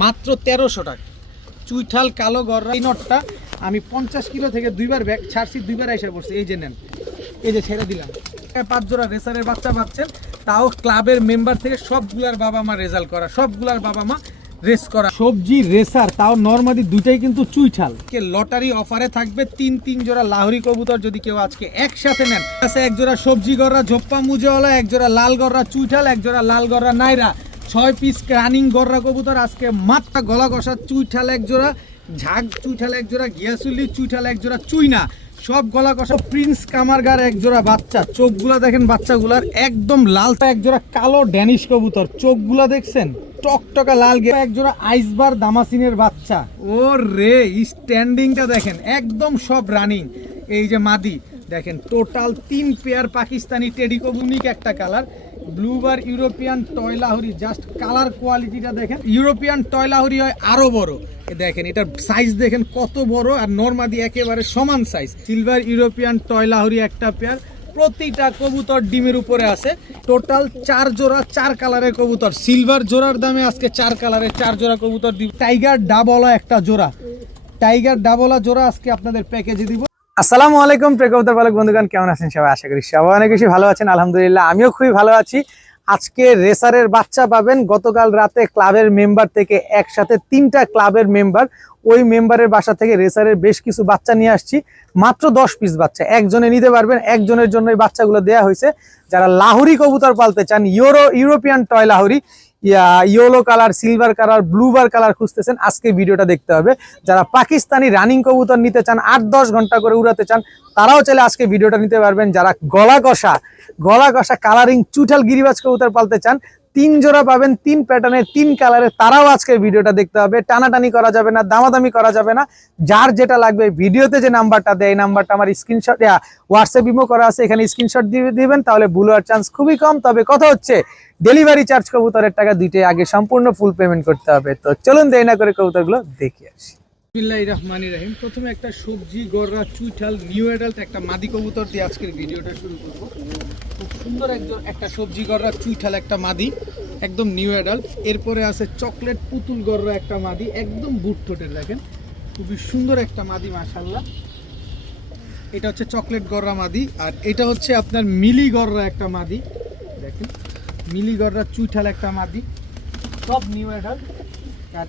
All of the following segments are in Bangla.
মাত্র 1300 টাকা। চুইঠাল কালো গররা। এই নটটা আমি 50 কিলো থেকে দুইবার ব্যাগ ছাড়ছি, দুইবার আইসা পড়ছে। এই যে নেন, এই যে ছেড়ে দিলাম। 5 জোড়া রেসারের বাচ্চা পাচ্ছেন, তাও ক্লাবের মেম্বার থেকে। সবগুলার বাবা মা রেজাল্ট করা, সবগুলার বাবা মা রেস করা। সবজি রেসার, তাও নরমাদি দুইটাই কিন্তু চুইঠাল। লটারি অফারে থাকবে 3 জোড়া লাহোরি কবুতর যদি কেউ আজকে একসাথে নেন। আছে এক জোড়া সবজি গররা ঝোপ্পা মুজওয়ালা, এক জোড়া লাল গররা চুইঠাল, এক জোড়া লাল গররা নাইরা, 6 পিস রানিং গররা কবুতর আজকে মাত্র। গলা কষা চুইঠাল এক জোড়া, ঝাগ চুইঠাল এক জোড়া, গিয়াসুল্লি চুইঠাল এক জোড়া, চুইনা সব গলা কষা। প্রিন্স কামারগার এক জোড়া বাচ্চা, চোখগুলা দেখেন বাচ্চাগুলার একদম লালটা। এক জোড়া কালো ড্যানিশ কবুতর, চোখগুলা দেখছেন টকটকা লাল। এক জোড়া আইসবার দামাসিনের বাচ্চা। ও রে, স্ট্যান্ডিংটা দেখেন একদম সব রানিং। এই যে মাদি দেখেন, টোটাল 3 পেয়ার পাকিস্তানি টেডি কবুনিক একটা colour. Blue bar European toy Lahori, just colour কোয়ালিটিটা দেখেন। ইউরোপিয়ান টয় লাহোরি হয় আরো বড়, দেখেন এটার সাইজ দেখেন কত বড়, আর নরমাদি একেবারে সমান size. Silver European toy Lahori একটা পেয়ার, প্রতিটা কবুতর ডিমের উপরে আছে। টোটাল 4 জোড়া 4 কালারের কবুতর। সিলভার জোড়ার দামে আজকে 4 কালারের 4 জোড়া কবুতর দিব। টাইগার ডাবলা একটা জোড়া, টাইগার ডাবলা জোড়া আজকে আপনাদের প্যাকেজে দিব। আসসালামু আলাইকুম প্রিয় কবুতর পালক বন্ধুগণ, কেমন আছেন সবাই? আশা করি সবাই অনেক বেশি ভালো আছেন। আলহামদুলিল্লাহ আমিও খুবই ভালো আছি। আজকে রেসারের বাচ্চা পাবেন। গতকাল রাতে ক্লাবের মেম্বার থেকে একসাথে 3টা ক্লাবের মেম্বার, ওই মেম্বারের বাসা থেকে রেসারের বেশ কিছু বাচ্চা নিয়ে আসছি। মাত্র 10 পিস বাচ্চা একজনে নিতে পারবেন। একজনের জন্য এই বাচ্চাগুলো দেওয়া হয়েছে। যারা লাহোরি কবুতর পালতে চান, European toy Lahori, yellow colour, silver colour, blue bar colour খুঁজতেছেন, আজকে ভিডিওটা দেখতে হবে। যারা পাকিস্তানি রানিং কবুতর নিতে চান, 8-10 ঘন্টা করে উড়াতে চান, তারাও চাইলে আজকে ভিডিওটা নিতে পারবেন। যারা গলা কষা কালারিং চুইঠাল গিরিবাজ কবুতর পালতে চান, 3 জোড়া পাবেন, 3 প্যাটার্নের 3 কালারের, তারাও আজকে ভিডিওটা দেখতে হবে। টানাটানি করা যাবে না, দামাদামি করা যাবে না। যার যেটা লাগবে ভিডিওতে যে নাম্বারটা দেয়, এই নাম্বারটা আমার স্ক্রিনশট হোয়াটসঅ্যাপ ইমো করা আছে, এখানে স্ক্রিনশট দিয়ে দিবেন, তাহলে ভুল হওয়ার চান্স খুবই কম। তবে কথা হচ্ছে ডেলিভারি চার্জ কবুতরের টাকা দুইটাই আগে সম্পূর্ণ ফুল পেমেন্ট করতে হবে। তো চলুন দেরি না করে কবুতরগুলো দেখে আসি। বিসমিল্লাহির রহমানির রহিম। প্রথমে একটা সবজি গররা চুইঠাল নিউ অ্যাডাল্ট একটা মাদি কবুতর দিয়ে আজকের ভিডিওটা শুরু করব। খুব সুন্দর একটা সবজি গররা চুইঠাল একটা মাদি, একদম নিউ অ্যাডাল্ট। এরপরে আছে চকলেট পুতুল গররা একটা মাদি, একদম বুট ঠোঁটের, দেখেন খুবই সুন্দর একটা মাদি মাশাআল্লাহ। এটা হচ্ছে চকলেট গররা মাদি। আর এটা হচ্ছে আপনার মিলি গররা একটা মাদি, দেখেন মিলি গররা চুইঠাল একটা মাদি, সব নিউ অ্যাডাল্ট। আর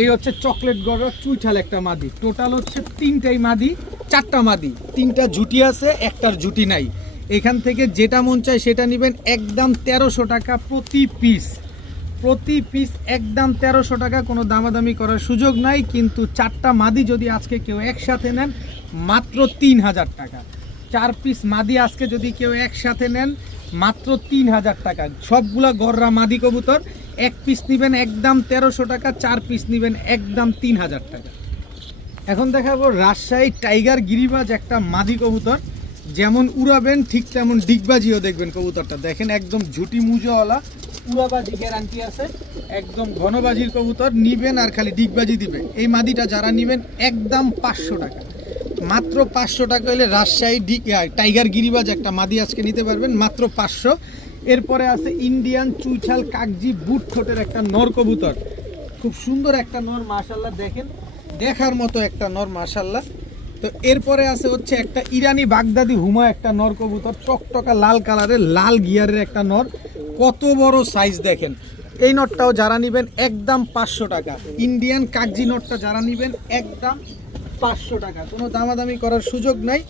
এই হচ্ছে চকলেট গররা চুইঠাল একটা মাদি। টোটাল হচ্ছে 3টাই মাদি, 4টা মাদি, 3টা জুটি আছে, একটার জুটি নাই। এখান থেকে যেটা মন চায় সেটা নেবেন। একদম 1300 টাকা প্রতি পিস, প্রতি পিস একদম 1300 টাকা, কোনো দামাদামি করার সুযোগ নাই। কিন্তু 4টা মাদি যদি আজকে কেউ একসাথে নেন, মাত্র 3000 টাকা। 4 পিস মাদি আজকে যদি কেউ একসাথে নেন, মাত্র 3000 টাকা। সবগুলা গররা মাদি কবুতর, 1 পিস নেবেন একদম 1300 টাকা, 4 পিস নেবেন একদম 3000 টাকা। এখন দেখাবো রাজশাহী টাইগার গিরিবাজ একটা মাদি কবুতর। যেমন উড়াবেন ঠিক তেমন ডিগবাজিও দেখবেন কবুতরটা, দেখেন একদম ঝুটি মুজোওয়ালা, উড়াবাজি গ্যারান্টি আছে। একদম ঘনবাজির কবুতর, নিবেন আর খালি ডিগবাজি দিবে। এই মাদিটা যারা নিবেন একদম 500 টাকা, মাত্র 500 টাকা হলে রাজশাহী টাইগার গিরিবাজ একটা মাদি আজকে নিতে পারবেন মাত্র 500। এরপরে আছে ইন্ডিয়ান চুইঠাল কাগজি বুট ঠোঁটের একটা নর কবুতর, খুব সুন্দর একটা নর মাশাআল্লাহ, দেখেন দেখার মতো একটা নর মাশাআল্লাহ। তো এরপরে আছে হচ্ছে একটা ইরানি বাগদাদি হুমা একটা নর কবুতর, টকটকা লাল কালারের, লাল গিয়ারের একটা নর, কত বড় সাইজ দেখেন। এই নটটাও যারা নেবেন একদম 500 টাকা। ইন্ডিয়ান কাগজি নটটা যারা নেবেন একদম 500 টাকা, কোনো দামাদামি করার সুযোগ নাই,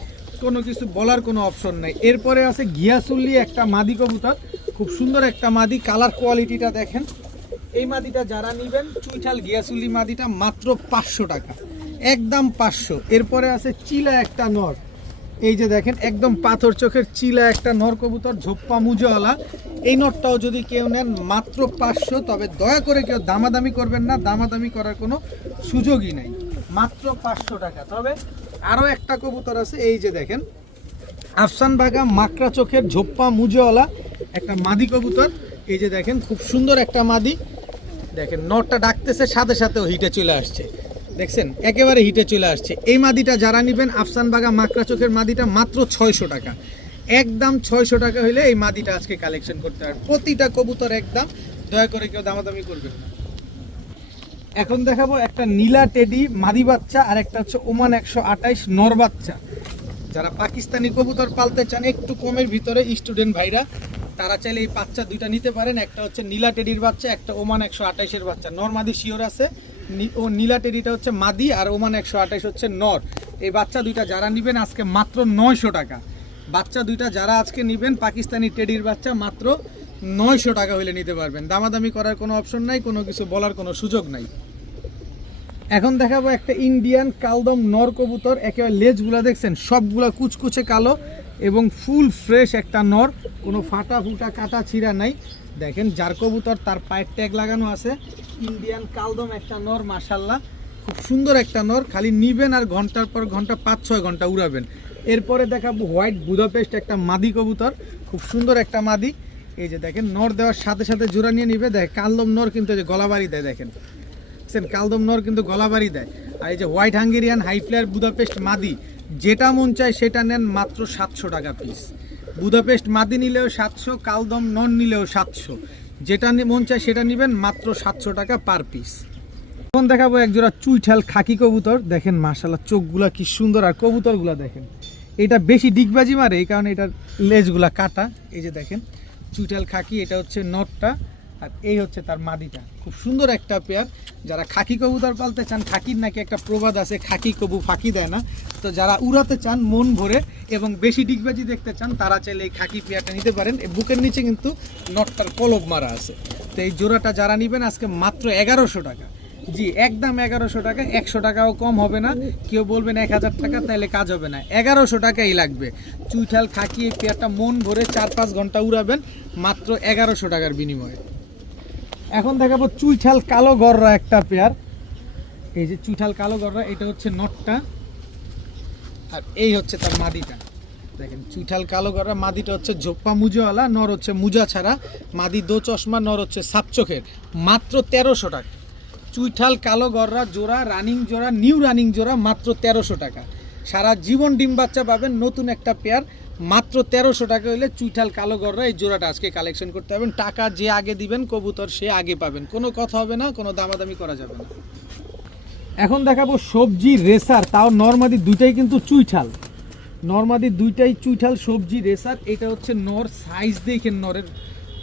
কোনো কিছু বলার কোনো অপশন নাই। এরপরে আছে গিয়াসুল্লি একটা মাদি কবুতর, খুব সুন্দর একটা মাদি, কালার কোয়ালিটিটা দেখেন। এই মাদিটা যারা নেবেন চুইঠাল গিয়াসুল্লি মাদিটা মাত্র 500 টাকা, একদম 500। এরপরে আছে চিলা একটা নর, এই যে দেখেন একদম পাথর চোখের চিলা একটা নর কবুতর, ঝোপ্পা মুজোওয়ালা। এই নটটাও যদি কেউ নেন মাত্র 500। তবে দয়া করে কেউ দামাদামি করবেন না, দামাদামি করার কোনো সুযোগই নাই, মাত্র 500 টাকা। তবে আরও একটা কবুতর আছে, এই যে দেখেন আফসান বাগা মাকড়া চোখের ঝোপ্পা মুজোওয়ালা একটা মাদি কবুতর, এই যে দেখেন খুব সুন্দর একটা মাদি। দেখেন নটটা ডাকতেছে, সাথে সাথেও হিটে চলে আসছে, দেখছেন একেবারে হিটে চলে আসছে। এই মাদিটা যারা নেবেন আফসান বাগা মাকড়া চোখের মাদিটা মাত্র 600 টাকা, একদম 600 টাকা হলে এই মাদিটা আজকে কালেকশন করতে হবে। প্রতিটা কবুতর একদম দয়া করে কেউ দামাদামি করবেন না। এখন দেখাবো একটা নীলা টেডি মাদি বাচ্চা আর একটা হচ্ছে ওমান 128 নর বাচ্চা। যারা পাকিস্তানি কবুতর পালতে চান একটু কমের ভিতরে স্টুডেন্ট ভাইরা, তারা চাইলে এই বাচ্চা দুইটা নিতে পারেন। একটা হচ্ছে নীলা টেডির বাচ্চা, একটা ওমান 128-এর বাচ্চা। নর মাদি শিওর আছে, ও নীলা টেডিটা হচ্ছে মাদি আর ওমান 128 হচ্ছে নর। এই বাচ্চা দুইটা যারা নেবেন আজকে মাত্র 900 টাকা। বাচ্চা দুইটা যারা আজকে নেবেন পাকিস্তানি টেডির বাচ্চা মাত্র 900 টাকা হইলে নিতে পারবেন। দামাদামি করার কোনো অপশন নাই, কোনো কিছু বলার কোনো সুযোগ নাই। এখন দেখাবো একটা ইন্ডিয়ান কালদম নর কবুতর। একেবারে লেজগুলা দেখছেন সবগুলা কুচকুচে কালো এবং ফুল ফ্রেশ একটা নর, কোনো ফাটা ফুটা কাটা ছিঁড়া নাই। দেখেন যার কবুতর তার পায়ের ট্যাগ লাগানো আছে। ইন্ডিয়ান কালদম একটা নর, মাশাল্লাহ খুব সুন্দর একটা নর। খালি নিবেন আর ঘন্টার পর ঘন্টা 5-6 ঘন্টা উড়াবেন। এরপরে দেখাবো হোয়াইট বুদাপেস্ট একটা মাদি কবুতর, খুব সুন্দর একটা মাদি। এই যে দেখেন নর দেওয়ার সাথে সাথে জোড়া নিয়ে নিবে। দেখ কালদম নর কিন্তু এই যে গলাবাড়ি দেয়, দেখেন কালদম নর কিন্তু গলাবাড়ি দেয়। আর এই যে white Hungarian high flyer Budapest মাদি, যেটা মন চায় সেটা নেন মাত্র 700 টাকা পিস। বুদাপেস্ট মাদি নিলেও 700, কালদম নর নিলেও 700, যেটা মন চায় সেটা নেবেন মাত্র 700 টাকা পার পিস। এখন দেখাবো একজোড়া চুইঠাল খাকি কবুতর। দেখেন মাশাআল্লাহ চোখগুলা কি সুন্দর আর কবুতরগুলা দেখেন। এটা বেশি ডিগবাজি মারে এই কারণে এটার লেজগুলা কাটা। এই যে দেখেন চুইঠাল খাকি, এটা হচ্ছে নটটা আর এই হচ্ছে তার মাদিটা। খুব সুন্দর একটা পেয়ার। যারা খাকি কবুতর পালতে চান, খাকির নাকি একটা প্রবাদ আছে, খাকি কবু ফাঁকি দেয় না। তো যারা উড়াতে চান মন ভরে এবং বেশি ডিগবাজি দেখতে চান, তারা চাইলে এই খাকি পেয়ারটা নিতে পারেন। এই বুকের নিচে কিন্তু নটটার কলব মারা আছে। তো এই জোড়াটা যারা নেবেন আজকে মাত্র 1100 টাকা। জি একদম 1100 টাকা, 100 টাকাও কম হবে না। কেউ বলবেন 1000 টাকা, তাহলে কাজ হবে না। 1100 টাকাই লাগবে। চুইঠাল খাকি এই পেয়ারটা মন ভরে 4-5 ঘন্টা উড়াবেন মাত্র 1100 টাকার বিনিময়ে। এখন দেখাবো চুইঠাল কালো গররা একটা পেয়ার। এই যে চুইঠাল কালো গররা, এটা হচ্ছে নটটা আর এই হচ্ছে তার মাদিটা। দেখেন চুইঠাল কালো গররা, মাদিটা হচ্ছে ঝোপ্পা মুজাওয়ালা, নর হচ্ছে মুজা ছাড়া। মাদি দো চশমা, নর হচ্ছে সাপ চোখের। মাত্র 1300 টাকা। চুইঠাল কালো গররা জোড়া, রানিং জোড়া, নিউ রানিং জোড়া, মাত্র 1300 টাকা। সারা জীবন ডিম বাচ্চা পাবেন, নতুন একটা পেয়ার মাত্র 1300 টাকা হলে চুইঠাল কালো গররা এই জোড়াটা আজকে কালেকশন করতে পারবেন। টাকা যে আগে দিবেন কবুতর সে আগে পাবেন, কোনো কথা হবে না, কোনো দামাদামি করা যাবে না। এখন দেখাবো সবজি রেসার, তাও নরমাদি দুইটাই কিন্তু চুইঠাল। নরমাদি দুইটাই চুইঠাল সবজি রেসার। এটা হচ্ছে নর, সাইজ দেখেন নরের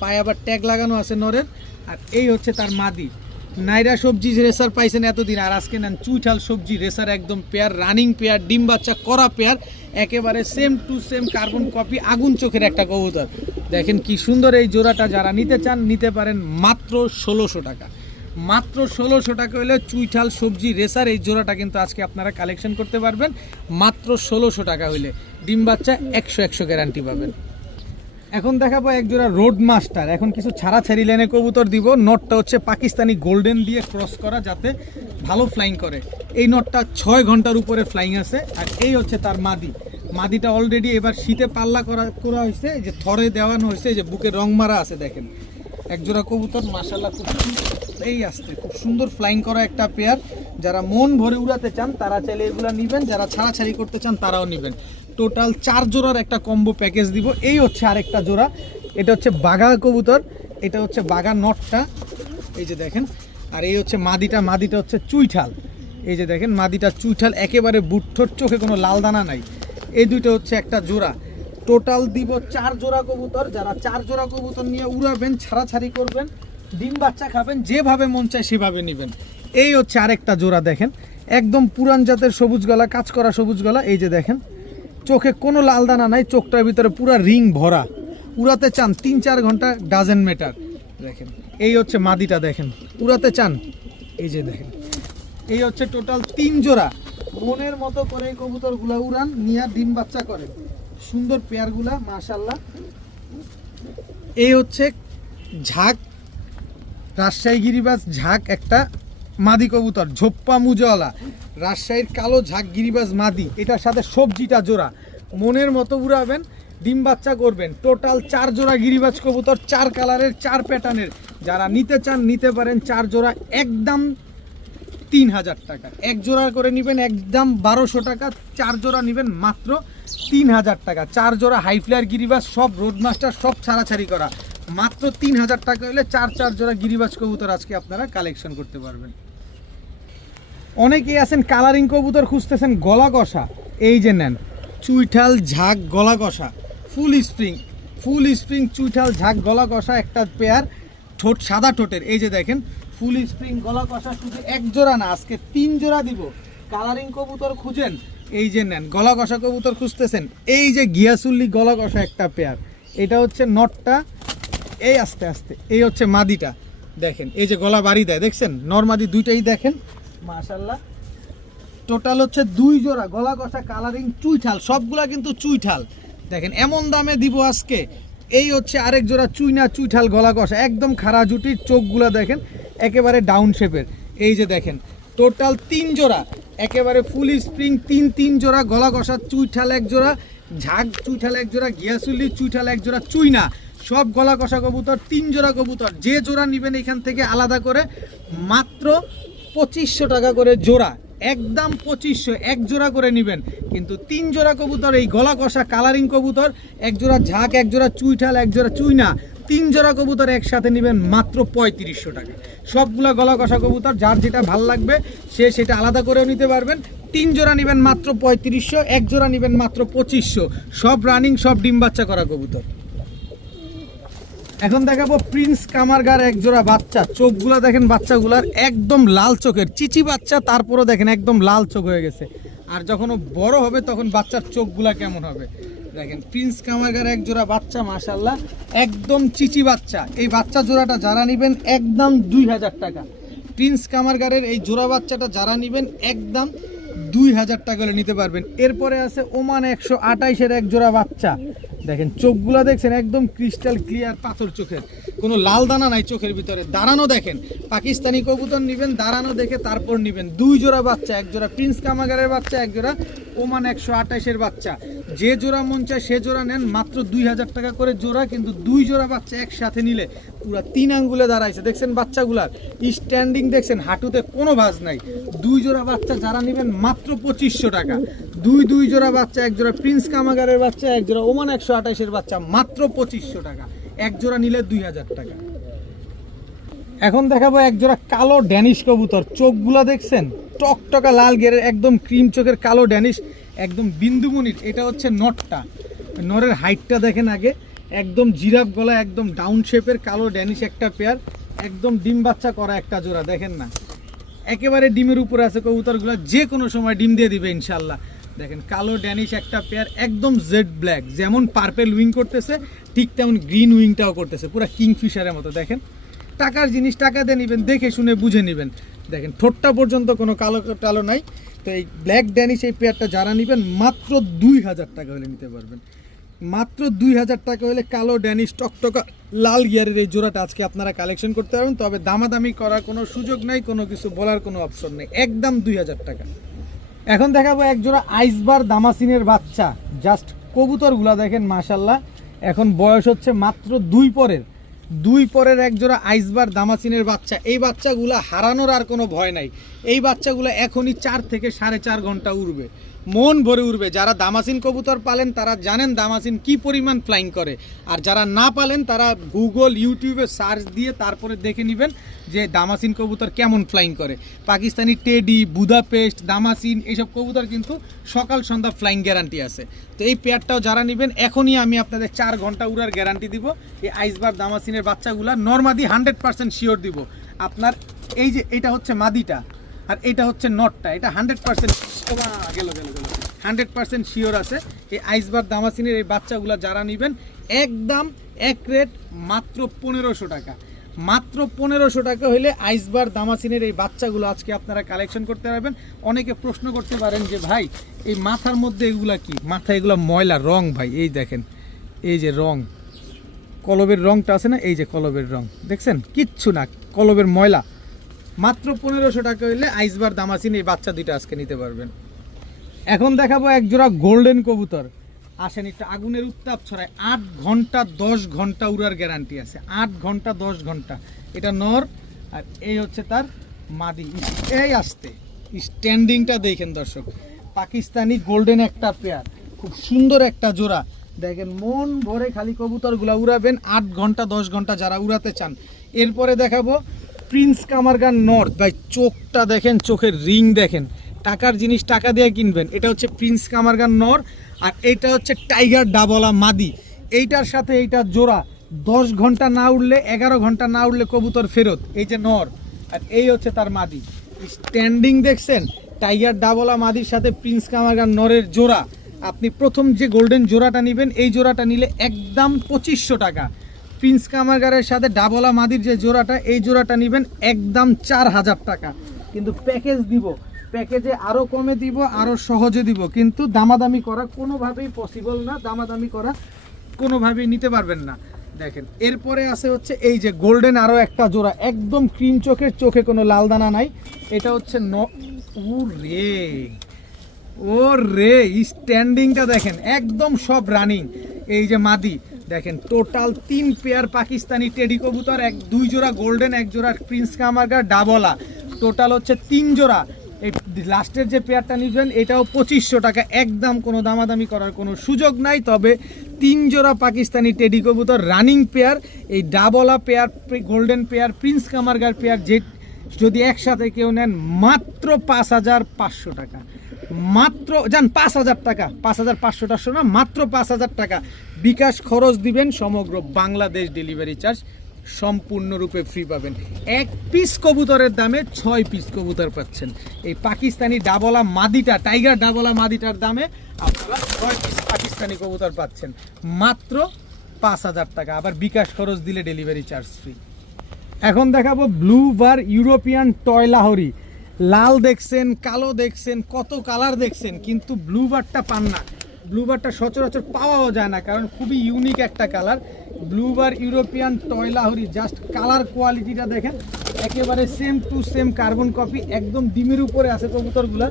পায়ে আবার ট্যাগ লাগানো আছে নরের। আর এই হচ্ছে তার মাদি। নাইরা সবজি রেসার পাইছেন এতদিন, আর আজকে নেন চুইঠাল সবজি রেসার, একদম পেয়ার, রানিং পেয়ার, ডিম বাচ্চা করা পেয়ার, একেবারে same to same carbon copy, আগুন চোখের একটা কবুতর। দেখেন কি সুন্দর এই জোড়াটা। যারা নিতে চান নিতে পারেন মাত্র 1600 টাকা। মাত্র 1600 টাকা হলে চুইঠাল সবজি রেসার এই জোড়াটা কিন্তু আজকে আপনারা কালেকশন করতে পারবেন মাত্র 1600 টাকা হইলে। ডিম বাচ্চা 100 গ্যারান্টি পাবেন। এখন দেখাবো এক জোড়া রোড মাস্টার। এখন কিছু ছাড়াছাড়ি লাইনে কবুতর দিব। নটটা হচ্ছে পাকিস্তানি গোল্ডেন দিয়ে ক্রস করা, যাতে ভালো ফ্লাইং করে। এই নটটা 6 ঘন্টার উপরে ফ্লাইং আছে। আর এই হচ্ছে তার মাদি। মাদিটা অলরেডি এবার শীতে পাল্লা করা হয়েছে, যে থরে দেওয়ানো হয়েছে, যে বুকে রং মারা আছে। দেখেন এক জোড়া কবুতর মাশাআল্লাহ খুব এই আসতে খুব সুন্দর ফ্লাইং করা একটা পেয়ার। যারা মন ভরে উড়াতে চান তারা চাইলে এগুলো নেবেন, যারা ছাড়াছাড়ি করতে চান তারাও নেবেন। টোটাল 4 জোড়ার একটা কম্বো প্যাকেজ দিব। এই হচ্ছে আরেকটা জোড়া, এটা হচ্ছে বাঘা কবুতর, এটা হচ্ছে বাঘা নটটা, এই যে দেখেন। আর এই হচ্ছে মাদিটা, মাদিটা হচ্ছে চুইঠাল। এই যে দেখেন মাদিটা চুইঠাল, একেবারে বুটঠোর, চোখে কোনো লাল দানা নাই। এই দুইটা হচ্ছে একটা জোড়া। টোটাল দিব 4 জোড়া কবুতর। যারা 4 জোড়া কবুতর নিয়ে উড়াবেন, ছাড়াছাড়ি করবেন, ডিম বাচ্চা খাবেন, যেভাবে মন চায় সেভাবে নেবেন। এই হচ্ছে আরেকটা জোড়া। দেখেন একদম পুরান জাতের সবুজ গলা, কাজ করা সবুজ গলা। এই যে দেখেন চোখে কোনো লাল দানা নাই, চোখটার ভিতরে পুরো রিং ভরা। উড়াতে চান 3-4 ঘন্টা, ডাজেন্ট ম্যাটার। দেখেন এই হচ্ছে মাদিটা। দেখেন উড়াতে চান, এই যে দেখেন এই হচ্ছে টোটাল 3 জোড়া। মনের মতো করে এই কবুতরগুলা উড়ান, নিয়ে ডিম বাচ্চা করেন। সুন্দর পেয়ারগুলা মাশাআল্লাহ। এই হচ্ছে ঝাঁক, রাজশাহী গিরিবাজ ঝাঁক একটা মাদি কবুতর, ঝোপ্পা মুজাওয়ালা, রাজশাহীর কালো ঝাঁক গিরিবাজ মাদি। এটার সাথে সবজিটা জোড়া, মনের মতো উড়াবেন, ডিম বাচ্চা করবেন। টোটাল 4 জোড়া গিরিবাজ কবুতর, 4 কালারের, 4 প্যাটার্নের। যারা নিতে চান নিতে পারেন। 4 জোড়া একদম 3000 টাকা। 1 জোড়া করে নেবেন একদম 1200 টাকা। 4 জোড়া নেবেন মাত্র 3000 টাকা। 4 জোড়া হাই ফ্লায়ার গিরিবাজ, সব রোডমাস্টার, সব ছাড়াছাড়ি করা, মাত্র 3000 টাকা হলে 4 জোড়া গিরিবাজ কবুতর আজকে আপনারা কালেকশন করতে পারবেন। অনেকেই আছেন কালারিং কবুতর খুঁজতেছেন গলা কষা, এই যে নেন চুইঠাল ঝাঁক গলা কষা ফুল স্প্রিং চুইঠাল ঝাঁক গলা কষা একটা পেয়ার, ঠোঁট সাদা ঠোঁটের, এই যে দেখেন ফুল স্প্রিং গলা কষা, শুধু 1 জোড়া না আজকে 3 জোড়া দিব। কালারিং কবুতর খুঁজেন, এই যে নেন গলা কষা কবুতর খুঁজতেছেন, এই যে গিয়াসুল্লি গলা কষা একটা পেয়ার, এটা হচ্ছে নটটা, এই আস্তে আস্তে এই হচ্ছে মাদিটা, দেখেন এই যে গলা বাড়ি দেয়, দেখছেন নরমাদি দুইটাই দেখেন মাশাআল্লাহ। টোটাল হচ্ছে 2 জোড়া গলা কষা কালারিং চুইঠাল, সবগুলা কিন্তু চুইঠাল, দেখেন এমন দামে দিব আজকে। এই হচ্ছে আরেক জোড়া চুইঠাল গলা কষা, একদম খাড়া জুটির, চোখগুলা দেখেন একেবারে ডাউন শেপের, এই যে দেখেন টোটাল 3 জোড়া একেবারে ফুল স্প্রিং, 3 জোড়া গলা কষা চুইঠাল 1 জোড়া, ঝাঁক চুইঠাল 1 জোড়া, গিয়াসুল্লি চুইঠাল 1 জোড়া, চুইনা সব গলা কষা কবুতর, 3 জোড়া কবুতর। যে জোড়া নেবেন এখান থেকে আলাদা করে মাত্র 2500 টাকা করে জোড়া, একদম 2500, 1 জোড়া করে নেবেন। কিন্তু 3 জোড়া কবুতর এই গলা কষা কালারিং কবুতর, 1 জোড়া ঝাঁক, 1 জোড়া চুইঠাল, 1 জোড়া চুইনা, 3 জোড়া কবুতর একসাথে নেবেন মাত্র 3500 টাকা। সবগুলা গলা কষা কবুতর, যার যেটা ভাল লাগবে সে সেটা আলাদা করেও নিতে পারবেন। 3 জোড়া নেবেন মাত্র 3500, 1 জোড়া নেবেন মাত্র 2500, সব রানিং, সব ডিম বাচ্চা করা কবুতর। এখন দেখাবো প্রিন্স কামারগার 1 জোড়া বাচ্চা, চোখগুলা দেখেন বাচ্চাগুলার একদম লাল চোখের, চিচি বাচ্চা তারপরও দেখেন একদম লাল চোখ হয়ে গেছে। আর যখন ও বড় হবে তখন বাচ্চার চোখগুলা কেমন হবে দেখেন। প্রিন্স কামারগার 1 জোড়া বাচ্চা মাশাআল্লাহ, একদম চিচি বাচ্চা। এই বাচ্চা জোড়াটা যারা নেবেন একদম 2000 টাকা। প্রিন্স কামারগারের এই জোড়া বাচ্চাটা যারা নেবেন একদম 2000 টাকা হলে নিতে পারবেন। এরপরে আছে ওমান 128-এর 1 জোড়া বাচ্চা, দেখেন চোখগুলা দেখছেন একদম ক্রিস্টাল ক্লিয়ার পাথর চোখের, কোনো লাল দানা নাই চোখের ভিতরে। দাঁড়ানো দেখেন, পাকিস্তানি কবুতর নেবেন দাঁড়ানো দেখে তারপর নেবেন। 2 জোড়া বাচ্চা, 1 জোড়া প্রিন্স কামারগারের বাচ্চা, 1 জোড়া ওমান 128-এর বাচ্চা। যে জোড়া মন চায় সে জোড়া নেন, মাত্র 2000 টাকা করে জোড়া। কিন্তু 2 জোড়া বাচ্চা একসাথে নিলে পুরো 3 আঙ্গুলে দাঁড়াইছে, দেখছেন বাচ্চাগুলার স্ট্যান্ডিং দেখছেন, হাঁটুতে কোনো ভাঁজ নাই। 2 জোড়া বাচ্চা যারা নেবেন মাত্র 2500 টাকা। 2 জোড়া বাচ্চা, 1 জোড়া প্রিন্স কামারগারের বাচ্চা, 1 জোড়া ওমান 128-এর বাচ্চা, মাত্র 2500 টাকা। 1 জোড়া নিলে 2000 টাকা। এখন দেখাবো 1 জোড়া কালো ড্যানিশ কবুতর, চোখগুলা দেখছেন টকটকা লাল গেরের, একদম ক্রিম চোখের কালো ড্যানিশ, একদম বিন্দুমণির। এটা হচ্ছে নটটা, নরের হাইটটা দেখেন আগে, একদম জিরাফ গলা, একদম ডাউন শেপের কালো ড্যানিশ একটা পেয়ার, একদম ডিম বাচ্চা করা একটা জোড়া, দেখেন না একেবারে ডিমের উপরে আছে কবুতরগুলো, যে কোনো সময় ডিম দিয়ে দিবে ইনশাল্লাহ। দেখেন কালো ড্যানিশ একটা পেয়ার, একদম জেড ব্ল্যাক, যেমন পার্পেল উইং করতেছে ঠিক তেমন গ্রিন উইংটাও করতেছে, পুরো কিংফিশারের মতো। দেখেন টাকার জিনিস টাকা দিয়ে নেবেন, দেখে শুনে বুঝে নেবেন। দেখেন ঠোঁটটা পর্যন্ত কোনো কালো টালো নাই। তো এই ব্ল্যাক ড্যানিশ এই পেয়ারটা যারা নেবেন মাত্র 2000 টাকা হলে নিতে পারবেন। মাত্র 2000 টাকা হলে কালো ড্যানিশ টকটকা লাল গিয়ারের এই জোড়াটা আজকে আপনারা কালেকশন করতে পারবেন। তবে দামাদামি করার কোনো সুযোগ নাই, কোনো কিছু বলার কোনো অপশন নেই, একদম 2000 টাকা। এখন দেখাবো 1 জোড়া আইসবার দামাসিনের বাচ্চা, জাস্ট কবুতরগুলা দেখেন মাশাল্লাহ, এখন বয়স হচ্ছে মাত্র 2 পরের 1 জোড়া আইসবার দামাসিনের বাচ্চা। এই বাচ্চাগুলা হারানোর আর কোনো ভয় নাই। এই বাচ্চাগুলো এখনই 4 থেকে 4.5 ঘন্টা উড়বে, মন ভরে উড়বে। যারা দামাসিন কবুতর পালেন তারা জানেন দামাসিন কি পরিমাণ ফ্লাইং করে, আর যারা না পালেন তারা গুগল ইউটিউবে সার্চ দিয়ে তারপরে দেখে নেবেন যে দামাসিন কবুতর কেমন ফ্লাইং করে। পাকিস্তানি টেডি, বুদাপেস্ট, দামাসিন এইসব কবুতর কিন্তু সকাল সন্ধ্যা ফ্লাইং গ্যারান্টি আছে। তো এই পেয়ারটাও যারা নেবেন এখনই আমি আপনাদের 4 ঘন্টা উড়ার গ্যারান্টি দিব। এই আইসবার দামাসিনের বাচ্চাগুলা নরমাদি 100% শিওর দিব আপনার। এই যে এটা হচ্ছে মাদিটা আর এটা হচ্ছে নটটা, এটা 100% 100% শিওর আছে। এই আইসবার দামাসিনের এই বাচ্চাগুলো যারা নেবেন একদম এক রেট মাত্র 1500 টাকা। মাত্র 1500 টাকা হলে আইসবার দামাসিনের এই বাচ্চাগুলো আজকে আপনারা কালেকশন করতে পারবেন। অনেকে প্রশ্ন করতে পারেন যে ভাই এই মাথার মধ্যে এগুলা কি? মাথা এগুলো ময়লা রং ভাই, এই দেখেন এই যে রং, কলবের রংটা আছে না, এই যে কলবের রং দেখছেন, কিচ্ছু না, কলবের ময়লা। মাত্র 1500 টাকা হইলে আইসবার দামাসিন এই বাচ্চা দুইটা আজকে নিতে পারবেন। এখন দেখাবো 1 জোড়া গোল্ডেন কবুতর, আসেন একটু আগুনের উত্তাপ ছড়ায়। 8 ঘন্টা 10 ঘন্টা উড়ার গ্যারান্টি আছে, 8 ঘন্টা 10 ঘন্টা। এটা নর আর এই হচ্ছে তার মাদি। এই আসতে স্ট্যান্ডিংটা দেখেন দর্শক, পাকিস্তানি গোল্ডেন একটা পেয়ার, খুব সুন্দর একটা জোড়া। দেখেন মন ভরে খালি কবুতরগুলা উড়াবেন, 8 ঘন্টা 10 ঘন্টা যারা উড়াতে চান। এরপরে দেখাবো প্রিন্স কামারগান নর্থ। ভাই চোখটা দেখেন, চোখের রিং দেখেন, টাকার জিনিস টাকা দিয়ে কিনবেন। এটা হচ্ছে প্রিন্স কামারগান নর, আর এটা হচ্ছে টাইগার ডাবলা মাদি। এইটার সাথে এইটার জোড়া 10 ঘন্টা না উড়লে, 11 ঘন্টা না উড়লে কবুতর ফেরত। এই যে নর, আর এই হচ্ছে তার মাদি। স্ট্যান্ডিং দেখছেন, টাইগার ডাবলা মাদির সাথে প্রিন্স কামারগান নরের জোড়া। আপনি প্রথম যে গোল্ডেন জোড়াটা নেবেন, এই জোড়াটা নিলে একদম 2500 টাকা। প্রিন্স কামারগারের সাথে ডাবলা মাদির যে জোড়াটা, এই জোড়াটা নেবেন একদম 4000 টাকা। কিন্তু প্যাকেজ দিব, প্যাকেজে আরও কমে দিব, আরও সহজে দিব, কিন্তু দামাদামি করা কোনোভাবেই পসিবল না, দামাদামি করা কোনোভাবেই নিতে পারবেন না। দেখেন এরপরে আছে হচ্ছে এই যে গোল্ডেন আরও একটা জোড়া, একদম ক্রিম চোখের, চোখে কোনো লাল দানা নাই। এটা হচ্ছে ও রে স্ট্যান্ডিংটা দেখেন, একদম সব রানিং। এই যে মাদি দেখেন, টোটাল 3 পেয়ার পাকিস্তানি টেডি কবুতর, 2 জোড়া গোল্ডেন, 1 জোড়া প্রিন্স কামারগার ডাবলা, টোটাল হচ্ছে 3 জোড়া। এই লাস্টের যে পেয়ারটা নিবেন এটাও 2500 টাকা, একদম কোনো দামাদামি করার কোনো সুযোগ নাই। তবে 3 জোড়া পাকিস্তানি টেডি কবুতর রানিং পেয়ার, এই ডাবলা পেয়ার, গোল্ডেন পেয়ার, প্রিন্স কামারগার পেয়ার, যে যদি একসাথে কেউ নেন মাত্র 5500 টাকা, মাত্র যান 5000 টাকা, 5500 না, মাত্র 5000 টাকা বিকাশ খরচ দিবেন। সমগ্র বাংলাদেশ ডেলিভারি চার্জ সম্পূর্ণরূপে ফ্রি পাবেন। 1 পিস কবুতরের দামে 6 পিস কবুতর পাচ্ছেন। এই পাকিস্তানি ডাবলা মাদিটা, টাইগার ডাবলা মাদিটার দামে আপনারা 6 পিস পাকিস্তানি কবুতর পাচ্ছেন মাত্র 5000 টাকা, আবার বিকাশ খরচ দিলে ডেলিভারি চার্জ ফ্রি। এখন দেখাবো blue bar European toy Lahori. লাল দেখছেন, কালো দেখছেন, কত কালার দেখছেন, কিন্তু ব্লু বারটা পান না। ব্লু বারটা সচরাচর পাওয়াও যায় না, কারণ খুবই ইউনিক একটা colour. Blue bar European toy Lahori, just colour কোয়ালিটিটা দেখেন, একেবারে same to same carbon copy, একদম ডিমের উপরে আছে কবুতরগুলো।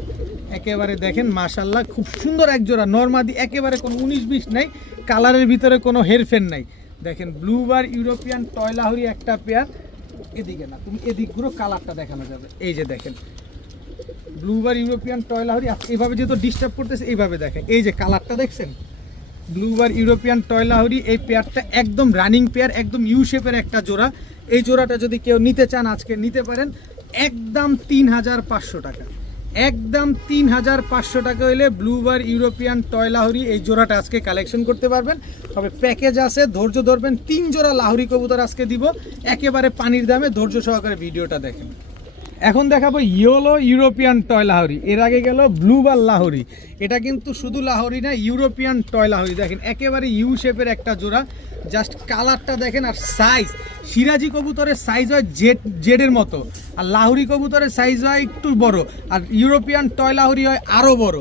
একেবারে দেখেন মাশাল্লাহ, খুব সুন্দর এক জোড়া নরমাদি, একেবারে কোনো 19-20 নাই, কালারের ভিতরে কোনো হেরফের নাই। দেখেন blue bar European toy Lahori একটা পেয়ার। এদিকে না, তুমি এদিক ঘুরো, কালারটা দেখানো যাবে। এই যে দেখেন blue bar European toy Lahori, এইভাবে যেহেতু ডিস্টার্ব করতেছে, এইভাবে দেখেন, এই যে কালারটা দেখছেন, blue bar European toy Lahori. এই পেয়ারটা একদম রানিং পেয়ার, একদম ইউ শেপের একটা জোড়া। এই জোড়াটা যদি কেউ নিতে চান আজকে নিতে পারেন, একদম 3500 টাকা, একদম 3500 টাকা হইলে blue bar European toy Lahori এই জোড়াটা আজকে কালেকশন করতে পারবেন। তবে প্যাকেজ আছে, ধৈর্য ধরবেন। 3 জোড়া লাহোরি কবুতর আজকে দিব একেবারে পানির দামে, ধৈর্য সহকারে ভিডিওটা দেখেন। এখন দেখাবো ইয়েলো ইউরোপিয়ান টয় লাহোরি। এর আগে গেল ব্লু বার লাহোরি, এটা কিন্তু শুধু লাহোরি না, ইউরোপিয়ান টয় লাহোরি। দেখেন একেবারে ইউ শেপের একটা জোড়া, জাস্ট কালারটা দেখেন, আর সাইজ সিরাজি কবুতরের সাইজ হয় জেডের মতো, আর লাহোরি কবুতরের সাইজ হয় একটু বড়, আর ইউরোপিয়ান টয় লাহোরি হয় আরও বড়।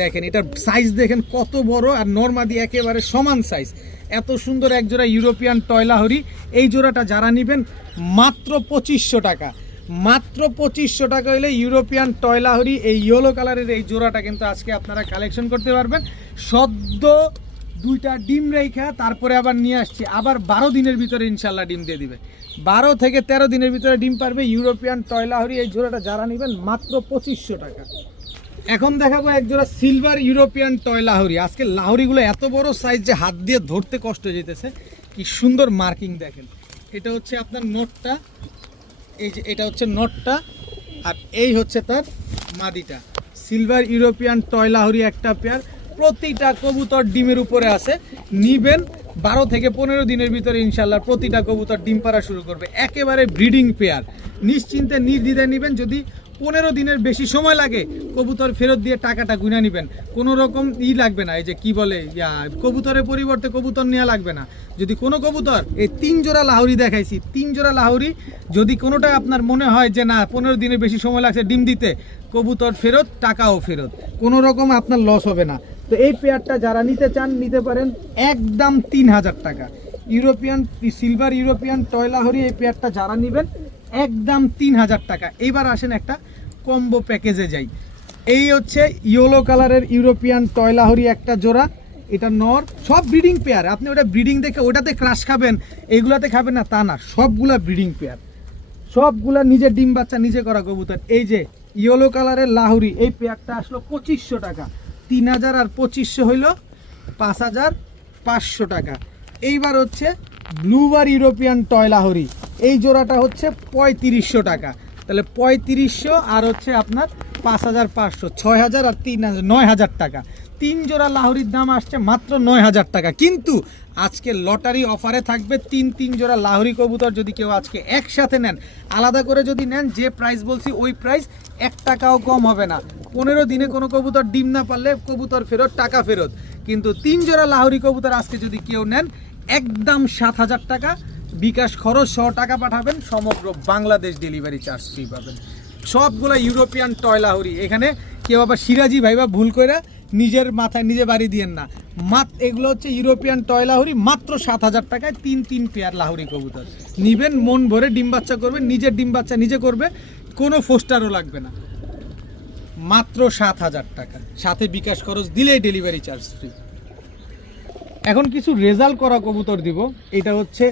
দেখেন এটার সাইজ দেখেন কত বড়, আর নরমাদি একেবারে সমান সাইজ। এত সুন্দর এক জোড়া ইউরোপিয়ান টয় লাহোরি, এই জোড়াটা যারা নেবেন মাত্র 2500 টাকা, মাত্র 2500 টাকা হলে ইউরোপিয়ান টয় লাহোরি এই ইয়েলো কালারের এই জোড়াটা কিন্তু আজকে আপনারা কালেকশন করতে পারবেন। সদ্য 2টা ডিম রেখা তারপরে আবার নিয়ে আসছি, আবার 12 দিনের ভিতরে ইনশাল্লাহ ডিম দিয়ে দিবে। 12 থেকে 13 দিনের ভিতরে ডিম পারবে। ইউরোপিয়ান টয় লাহোরি এই জোড়াটা যারা নেবেন মাত্র 2500 টাকা। এখন দেখাবো এক জোড়া সিলভার ইউরোপিয়ান টয় লাহোরি। আজকে লাহোরিগুলো এত বড় সাইজ যে হাত দিয়ে ধরতে কষ্ট হয়ে যেতেছে। কি সুন্দর মার্কিং দেখেন, এটা হচ্ছে আপনার নোটটা, এই যে এটা হচ্ছে নটটা, আর এই হচ্ছে তার মাদিটা। সিলভার ইউরোপিয়ান টয় লাহোরি একটা পেয়ার, প্রতিটা কবুতর ডিমের উপরে আছে। নিবেন 12 থেকে 15 দিনের ভিতরে ইনশাল্লাহ প্রতিটা কবুতর ডিম পাড়া শুরু করবে। একেবারে ব্রিডিং পেয়ার, নিশ্চিন্তে নির্দ্বিধায় নেবেন। যদি 15 দিনের বেশি সময় লাগে কবুতর ফেরত দিয়ে টাকাটা গুনে নেবেন, কোনো রকম লাগবে না। এই যে কি বলে কবুতরের পরিবর্তে কবুতর নেওয়া লাগবে না। যদি কোনো কবুতর, এই 3 জোড়া লাহোরি দেখাইছি, 3 জোড়া লাহোরি যদি কোনোটা আপনার মনে হয় যে না 15 দিনের বেশি সময় লাগছে ডিম দিতে, কবুতর ফেরত, টাকাও ফেরত, কোনো রকম আপনার লস হবে না। তো এই পেয়ারটা যারা নিতে চান নিতে পারেন একদম 3000 টাকা। European silver European toy Lahori এই পেয়ারটা যারা নেবেন একদম 3000 টাকা। এইবার আসেন একটা কম্বো প্যাকেজে যাই। এই হচ্ছে ইয়েলো কালারের ইউরোপিয়ান টয় লাহোরি একটা জোড়া, এটা নর, সব ব্রিডিং পেয়ার। আপনি ওটা ব্রিডিং দেখে ওটাতে ক্রাশ খাবেন, এইগুলাতে খাবেন না তা না, সবগুলা ব্রিডিং পেয়ার, সবগুলা নিজের ডিম বাচ্চা নিজে করা কবুতর। এই যে ইয়েলো কালারের লাহোরি এই পেয়ারটা আসলো 2500 টাকা। 3000 আর 2500 হইল 5000 500 টাকা। এইবার হচ্ছে ব্লুবার ইউরোপিয়ান টয় লাহোরি, এই জোড়াটা হচ্ছে 3500 টাকা। তাহলে 3500 আর হচ্ছে আপনার 5500, 6000 আর 3000, 9000 টাকা। 3 জোড়া লাহোরির দাম আসছে মাত্র 9000 টাকা। কিন্তু আজকে লটারি অফারে থাকবে 3 জোড়া লাহোরি কবুতর। যদি কেউ আজকে একসাথে নেন, আলাদা করে যদি নেন, যে প্রাইস বলছি ওই প্রাইস, 1 টাকাও কম হবে না। 15 দিনে কোনো কবুতর ডিম না পারলে কবুতর ফেরত, টাকা ফেরত। কিন্তু 3 জোড়া লাহোরি কবুতর আজকে যদি কেউ নেন, একদম 7000 টাকা বিকাশ খরচ সহ টাকা পাঠাবেন, সমগ্র বাংলাদেশ ডেলিভারি চার্জ ফ্রি পাবেন। সবগুলো ইউরোপিয়ান টয় লাহোরি। এখানে কেউ আবার সিরাজি ভাইবা ভুল করে নিজের মাথায় নিজে বাড়ি দিয়েন না। এগুলো হচ্ছে ইউরোপিয়ান টয় লাহোরি, মাত্র 7000 টাকায় 3 পেয়ার লাহোরি কবুতর নিবেন, মন ভরে ডিম বাচ্চা করবেন, নিজের ডিম বাচ্চা নিজে করবে, কোনো ফোস্টারও লাগবে না, মাত্র 7000 টাকা, সাথে বিকাশ খরচ দিলেই ডেলিভারি চার্জ ফ্রি। এখন কিছু রেজাল্ট করা কবুতর দিব। এটা হচ্ছে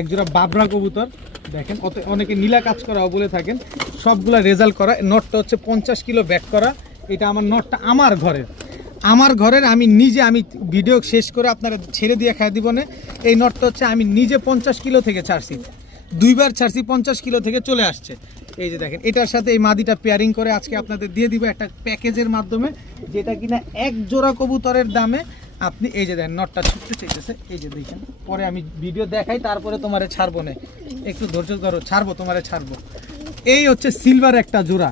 একজোড়া বাবরা কবুতর, দেখেন অনেকে নীলা কাজ করাও বলে থাকেন, সবগুলা রেজাল্ট করা। নটটা হচ্ছে 50 কিলো ব্যাক করা। এটা আমার নটটা আমার ঘরের আমি নিজে, আমি ভিডিও শেষ করে আপনারা ছেড়ে দিয়ে খাই দিব না। এই নটটা হচ্ছে আমি নিজে 50 কিলো থেকে ছাড়ছি, 2 বার ছাড়ছি, 50 কিলো থেকে চলে আসছে। এই যে দেখেন, এটার সাথে এই মাদিটা পেয়ারিং করে আজকে আপনাদের দিয়ে দিব একটা প্যাকেজের মাধ্যমে, যেটা কিনা 1 জোড়া কবুতরের দামে আপনি, এই যে দেখেন নটটা ছুটতে চাইতেছে, এই যে দেখেন, পরে আমি ভিডিও দেখাই, তারপরে তোমারে ছাড়বো না, একটু ধৈর্য ধরো, ছাড়বো, তোমারে ছাড়বো। এই হচ্ছে সিলভার একটা জোড়া,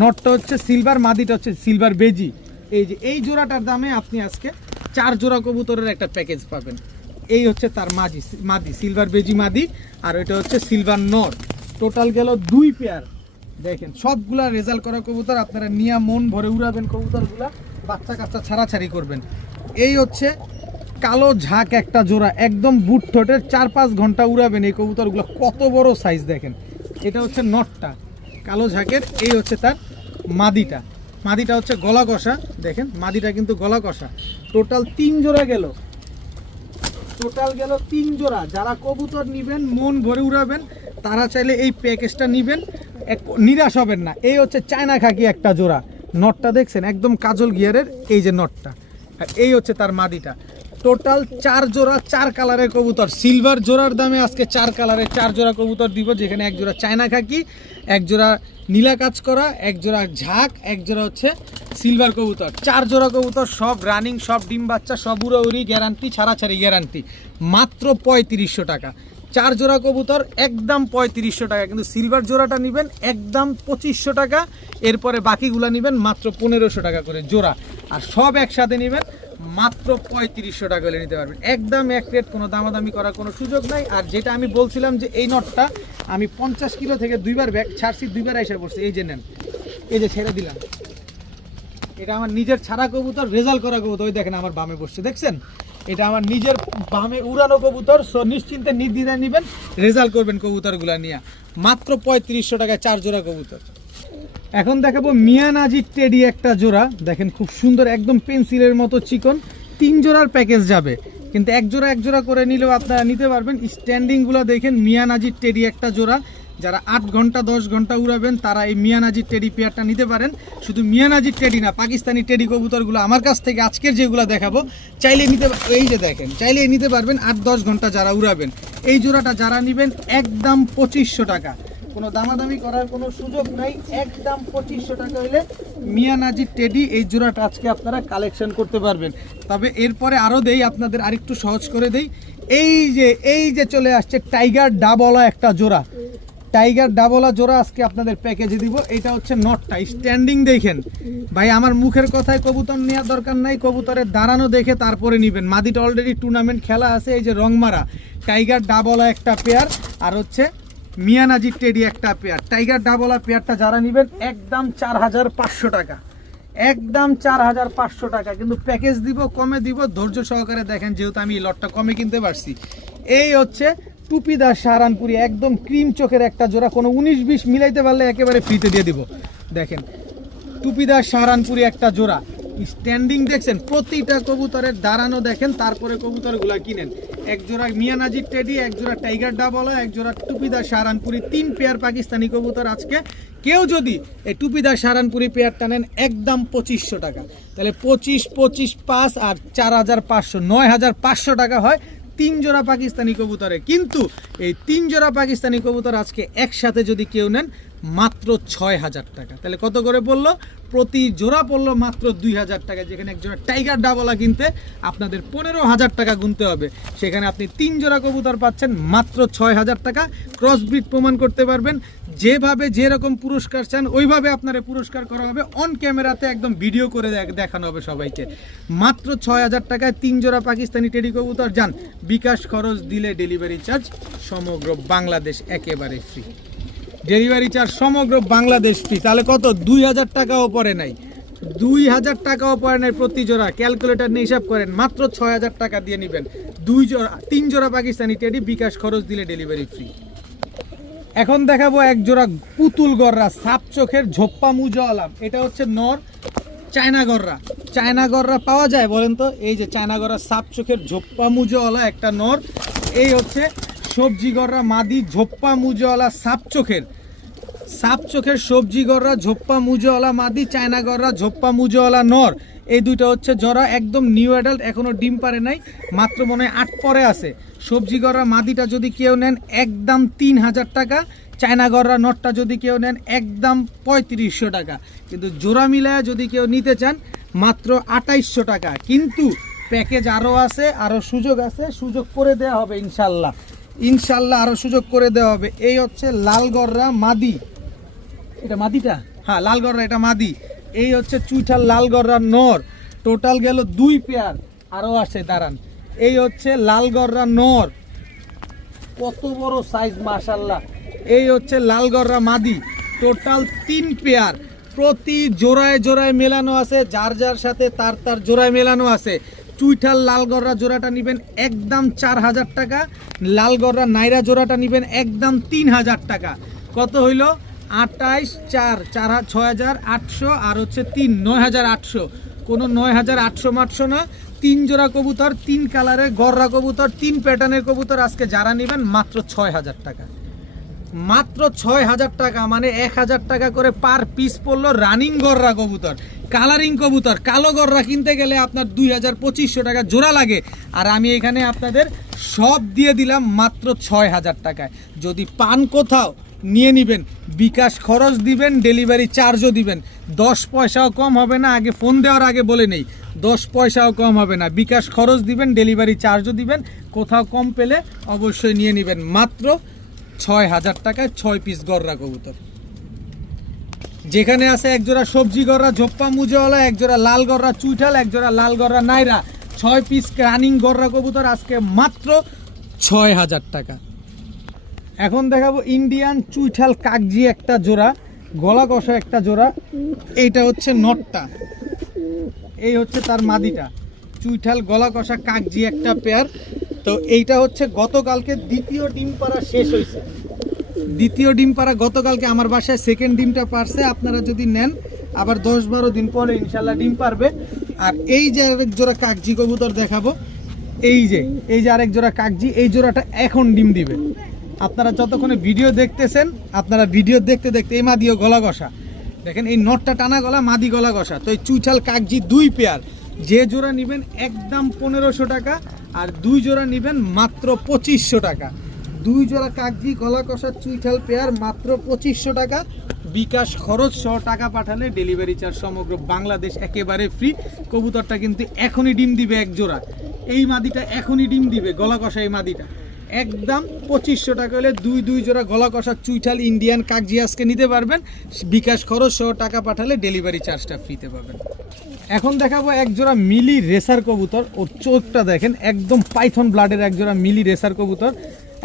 নটটা হচ্ছে সিলভার, মাদিটা হচ্ছে সিলভার বেজি। এই যে এই জোড়াটার দামে আপনি আজকে 4 জোড়া কবুতরের একটা প্যাকেজ পাবেন। এই হচ্ছে তার মাদি সিলভার বেজি মাদি, আর এটা হচ্ছে সিলভার নট। টোটাল গেল 2 পেয়ার। দেখেন সবগুলা রেজাল্ট করা কবুতর, আপনারা নিয়ে মন ভরে উড়াবেন কবুতরগুলা, বাচ্চা কাচ্চা ছাড়াছাড়ি করবেন। এই হচ্ছে কালো ঝাঁক একটা জোড়া, একদম বুট ঠোঁটের, 4-5 ঘন্টা উড়াবেন এই কবুতরগুলো, কত বড় সাইজ দেখেন। এটা হচ্ছে নটটা কালো ঝাঁকের। এই হচ্ছে তার মাদিটা হচ্ছে গলা কষা, দেখেন মাদিটা কিন্তু গলা কষা। টোটাল 3 জোড়া গেল, 3 জোড়া। যারা কবুতর নিবেন, মন ভরে উড়াবেন, তারা চাইলে এই প্যাকেজটা নিবেন, নিরাশ হবেন না। এই হচ্ছে চায়না খাকি একটা জোড়া, নটটা দেখছেন একদম কাজল গিয়ারের, এই যে নটটা, আর এই হচ্ছে তার মাদিটা। টোটাল 4 জোড়া, 4 কালারের কবুতর। সিলভার জোড়ার দামে আজকে 4 কালারের 4 জোড়া কবুতর দিব, যেখানে 1 জোড়া চায়না খাকি, 1 জোড়া নীলা কাজ করা, 1 জোড়া ঝাঁক, 1 জোড়া হচ্ছে সিলভার কবুতর। 4 জোড়া কবুতর, সব রানিং, সব ডিম বাচ্চা, সব উড়াউড়ি গ্যারান্টি, ছাড়াছাড়ি গ্যারান্টি, মাত্র 3500 টাকা। 4 জোড়া কবুতর একদম 3500 টাকা। কিন্তু সিলভার জোড়াটা নেবেন একদম 2500 টাকা, এরপরে বাকিগুলা নেবেন মাত্র 1500 টাকা করে জোড়া। আর সব একসাথে নেবেন মাত্র 3500 টাকা হলে নিতে পারবেন, একদম এক রেট, কোনো দামাদামি করার কোনো সুযোগ নাই। আর যেটা আমি বলছিলাম যে এই নটটা আমি 50 কিলো থেকে 2 বার ব্যাগ ছাড়ছি, 2 বার এসে পড়ছে। এই যে নেন, এই যে ছেড়ে দিলাম, এটা আমার নিজের ছাড়া কবুতর, রেজাল্ট করা কবুতর। ওই দেখেন আমার বামে বসছে, দেখছেন, এটা আমার নিজের বামে উড়ানো কবুতর। সো নিশ্চিন্তে নির্দ্বিধায় নেবেন, রেজাল্ট করবেন কবুতরগুলা নিয়ে, মাত্র 3500 টাকায় 4 জোড়া কবুতর। এখন দেখাবো মিয়ানাজি টেডি একটা জোড়া, দেখেন খুব সুন্দর, একদম পেন্সিলের মতো চিকন। 3 জোড়ার প্যাকেজ যাবে, কিন্তু 1 জোড়া করে নিলেও আপনারা নিতে পারবেন। স্ট্যান্ডিংগুলো দেখেন, মিয়ানাজি টেডি একটা জোড়া। যারা 8 ঘন্টা 10 ঘন্টা উড়াবেন, তারা এই মিয়ানাজি টেডি পেয়ারটা নিতে পারেন। শুধু মিয়ানাজি টেডি না, পাকিস্তানি টেডি কবুতরগুলো আমার কাছ থেকে আজকের যেগুলো দেখাবো, চাইলে নিতে, এই যে দেখেন, চাইলে নিতে পারবেন 8-10 ঘন্টা যারা উড়াবেন। এই জোড়াটা যারা নেবেন একদম 2500 টাকা, কোনো দামাদামি করার কোনো সুযোগ নাই, একদম 2500 টাকা হলে মিয়ানাজি টেডি এই জোড়াটা আজকে আপনারা কালেকশন করতে পারবেন। তবে এরপরে আরও দেই, আপনাদের আরেকটু সহজ করে দেই। এই যে চলে আসছে টাইগার ডাবলা একটা জোড়া, টাইগার ডাবলা জোড়া আজকে আপনাদের প্যাকেজে দিব। এটা হচ্ছে নটটা, স্ট্যান্ডিং দেখেন ভাই, আমার মুখের কথায় কবুতর নেওয়ার দরকার নাই, কবুতরের দাঁড়ানো দেখে তারপরে নেবেন। মাদিটা অলরেডি টুর্নামেন্ট খেলা আছে, এই যে রংমারা টাইগার ডাবলা একটা পেয়ার, আর হচ্ছে মিয়ানাজি টেডি একটা পেয়ার। টাইগার ডাবলা পেয়ারটা যারা নেবেন একদম 4500 টাকা, একদম 4500 টাকা। কিন্তু প্যাকেজ দিব, কমে দিব, ধৈর্য সহকারে দেখেন, যেহেতু আমি এই লটটা কমে কিনতে পারছি। এই হচ্ছে টুপিদার সাহারানপুরি, একদম ক্রিম চোখের একটা জোড়া, কোনো 19-20 মিলাইতে পারলে একেবারে ফ্রিতে দিয়ে দিব। দেখেন টুপিদার সাহারানপুরি একটা জোড়া, স্ট্যান্ডিং দেখছেন, প্রতিটা কবুতরের দাঁড়ানো দেখেন, তারপরে কবুতরগুলা কিনেন। এক জোড়া মিয়ানাজির টেডি, এক জোড়া টাইগার ডাবলা, এক জোড়া টুপিদার সাহারানপুরি, 3 পেয়ার পাকিস্তানি কবুতর আজকে। কেউ যদি এই টুপিদার সাহারানপুরি পেয়ারটা নেন একদম 2500 টাকা, তাহলে 25, 25, 5 আর 4500, 9500 টাকা হয় 3 জোড়া পাকিস্তানি কবুতরে। কিন্তু এই 3 জোড়া পাকিস্তানি কবুতর আজকে একসাথে যদি কেউ নেন মাত্র 6000 টাকা, তাহলে কত করে পড়লো? প্রতি জোড়া পড়লো মাত্র 2000 টাকা। যেখানে এক জোড়া টাইগার ডাবলা কিনতে আপনাদের 15000 টাকা গুনতে হবে, সেখানে আপনি 3 জোড়া কবুতর পাচ্ছেন মাত্র 6000 টাকা। ক্রসব্রিড প্রমাণ করতে পারবেন, যেভাবে যেরকম পুরস্কার চান ওইভাবে আপনারা পুরস্কার করা হবে। অন ক্যামেরাতে একদম ভিডিও করে দেখানো হবে সবাইকে। মাত্র 6000 টাকায় 3 জোড়া পাকিস্তানি টেডি কবুতর। যান, বিকাশ খরচ দিলে ডেলিভারি চার্জ সমগ্র বাংলাদেশ একেবারে ফ্রি। ডেলিভারি চার্জ সমগ্র বাংলাদেশ ফ্রি। তাহলে কত? 2000 টাকাও পরে নাই, 2000 টাকাও পরে নাই প্রতি জোড়া। ক্যালকুলেটার নিয়ে হিসাব করেন, মাত্র 6000 টাকা দিয়ে নেবেন 3 জোড়া পাকিস্তানি টেডি, বিকাশ খরচ দিলে ডেলিভারি ফ্রি। এখন দেখাবো এক জোড়া পুতুল গররা, সাপ চোখের ঝোপ্পা মুজো আলাম। এটা হচ্ছে নর চায়না গররা। চায়না গররা পাওয়া যায় বলেন তো? এই যে চায়না গররা, সাপ চোখের ঝোপ্পা মুজোওয়ালা একটা নর। এই হচ্ছে সবজি গররা মাদি, ঝোপ্পা মুজোওয়ালা সাপ চোখের সবজি গররা, ঝোপ্পা মুজোওয়ালা মাদি, চায়না গররা, ঝোপ্পা মুজোওয়ালা নর। এই দুইটা হচ্ছে জরা, একদম নিউ অ্যাডাল্ট, এখনো ডিম পারে নাই, মাত্র মনে হয় 8 পরে আছে। সবজি গররা মাদিটা যদি কেউ নেন একদম 3000 টাকা, চায়না গররা নটটা যদি কেউ নেন একদম 3500 টাকা। কিন্তু জোড়া মিলায় যদি কেউ নিতে চান মাত্র 2800 টাকা। কিন্তু প্যাকেজ আরও আছে, আরও সুযোগ আছে, সুযোগ করে দেওয়া হবে ইনশাল্লাহ, ইনশাল্লাহ আরও সুযোগ করে দেওয়া হবে। এই হচ্ছে লাল গররা মাদি, এটা মাদিটা, হ্যাঁ লাল গররা এটা মাদি। এই হচ্ছে চুইঠাল লাল গররা নর, টোটাল গেল 2 পেয়ার, আরও আছে দাঁড়ান। এই হচ্ছে লাল গররা নর, কত বড় সাইজ মাশাল্লাহ। এই হচ্ছে লাল গররা মাদি, টোটাল 3 পেয়ার, প্রতি জোড়ায় জোড়ায় মেলানো আছে, যার যার সাথে তার তার জোড়ায় মেলানো আছে। চুইঠাল লাল গররা জোড়াটা নেবেন একদম 4000 টাকা, লাল গররা নাইরা জোড়াটা নেবেন একদম 3000 টাকা। কত হইল? 28, 4, 6800 আর হচ্ছে 3, 9800। কোনো 9800 না, 3 জোড়া কবুতর, 3 কালারের গররা কবুতর, 3 প্যাটার্নের কবুতর আজকে যারা নেবেন মাত্র 6000 টাকা, মাত্র 6000 টাকা। মানে 1000 টাকা করে পার পিস পড়লো রানিং গররা কবুতর। কালারিং কবুতর কালো গররা কিনতে গেলে আপনার 2000-2500 টাকা জোড়া লাগে, আর আমি এখানে আপনাদের সব দিয়ে দিলাম মাত্র 6000 টাকায়। যদি পান কোথাও নিয়ে নেবেন, বিকাশ খরচ দিবেন, ডেলিভারি চার্জও দিবেন, 10 পয়সাও কম হবে না। আগে ফোন দেওয়ার আগে বলে নেই, 10 পয়সাও কম হবে না। বিকাশ খরচ দিবেন, ডেলিভারি চার্জও দিবেন। কোথাও কম পেলে অবশ্যই নিয়ে নেবেন মাত্র 6000 টাকায় 6 পিস গররা কবুতর। যেখানে আছে এক জোড়া সবজি গররা ঝোপ্পা মুজোওয়ালা, এক জোড়া লাল গররা চুইঠাল, এক জোড়া লাল গররা নাইরা, 6 পিস রানিং গররা কবুতর আজকে মাত্র 6000 টাকা। এখন দেখাবো ইন্ডিয়ান চুইঠাল কাগজি একটা জোড়া, গলা কষা একটা জোড়া। এইটা হচ্ছে নটটা, এই হচ্ছে তার মাদিটা। চুইঠাল গলা কষা কাগজি একটা পেয়ার। তো এইটা হচ্ছে গতকালকে দ্বিতীয় ডিম পাড়া শেষ হয়েছে, দ্বিতীয় ডিম পাড়া গতকালকে আমার বাসায় সেকেন্ড ডিমটা পারছে। আপনারা যদি নেন আবার 10-12 দিন পরে ইনশাল্লাহ ডিম পারবে। আর এই যে আরেক জোড়া কাগজি কবুতর দেখাবো, এই যে আরেক জোড়া কাগজি, এই জোড়াটা এখন ডিম দিবে। আপনারা যতক্ষণে ভিডিও দেখতেছেন, আপনারা ভিডিও দেখতে দেখতে এই মাদিও গলা কষা দেখেন, এই নটটা টানা গলা, মাদি গলা কষা। তো এই চুইঠাল কাগজি 2 পেয়ার, যে জোড়া নেবেন একদম 1500 টাকা, আর 2 জোড়া নেবেন মাত্র 2500 টাকা। 2 জোড়া কাগজি গলা কষা চুইঠাল পেয়ার মাত্র 2500 টাকা। বিকাশ খরচ সহ টাকা পাঠালে ডেলিভারি চার্জ সমগ্র বাংলাদেশ একেবারে ফ্রি। কবুতরটা কিন্তু এখনই ডিম দিবে এক জোড়া, এই মাদিটা এখনই ডিম দিবে গলা কষা এই মাদিটা। একদম 2500 টাকা হলে 2 জোড়া গলা কষা চুইঠাল ইন্ডিয়ান কাগজি আজকে নিতে পারবেন। বিকাশ খরচ সহ টাকা পাঠালে ডেলিভারি চার্জটা ফ্রিতে পাবেন। এখন দেখাবো এক জোড়া মিলি রেসার কবুতর, ওর চোখটা দেখেন একদম পাইথন ব্লাডের এক জোড়া মিলি রেসার কবুতর।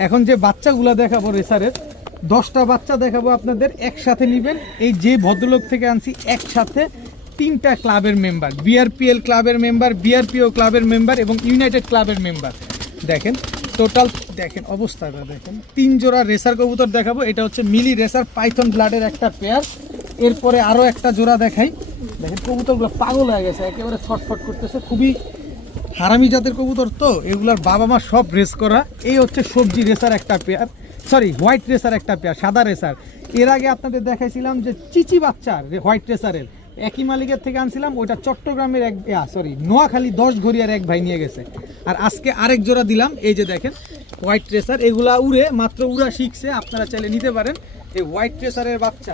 এখন যে বাচ্চাগুলো দেখাবো রেসারের, 10টা বাচ্চা দেখাবো আপনাদের, একসাথে নেবেন। এই যে ভদ্রলোক থেকে আনছি একসাথে 3টা ক্লাবের মেম্বার, বিআরপিএল ক্লাবের মেম্বার, বিআরপিও ক্লাবের মেম্বার এবং ইউনাইটেড ক্লাবের মেম্বার। দেখেন টোটাল, দেখেন অবস্থাটা দেখেন। 3 জোড়া রেসার কবুতর দেখাবো। এটা হচ্ছে মিলি রেসার পাইথন ব্লাডের একটা পেয়ার। এরপরে আরও একটা জোড়া দেখাই। দেখেন কবুতরগুলো পাগল হয়ে গেছে, একেবারে ছটফট করতেছে, খুবই হারামি জাতের কবুতর তো এগুলার বাবা মা সব রেস করা। এই হচ্ছে সবজি রেসার একটা পেয়ার, সরি হোয়াইট রেসার একটা পেয়ার, সাদা রেসার। এর আগে আপনাদের দেখাইছিলাম যে চিচি বাচ্চার হোয়াইট রেসারের একই মালিকের থেকে আনছিলাম, ওইটা চট্টগ্রামের এক সরি নোয়াখালী 10 ঘড়িয়ার এক ভাই নিয়ে গেছে। আর আজকে আরেক জোড়া দিলাম, এই যে দেখেন হোয়াইট রেসার। এগুলা উড়ে মাত্র উড়া শিখছে, আপনারা চাইলে নিতে পারেন এই হোয়াইট রেসারের বাচ্চা।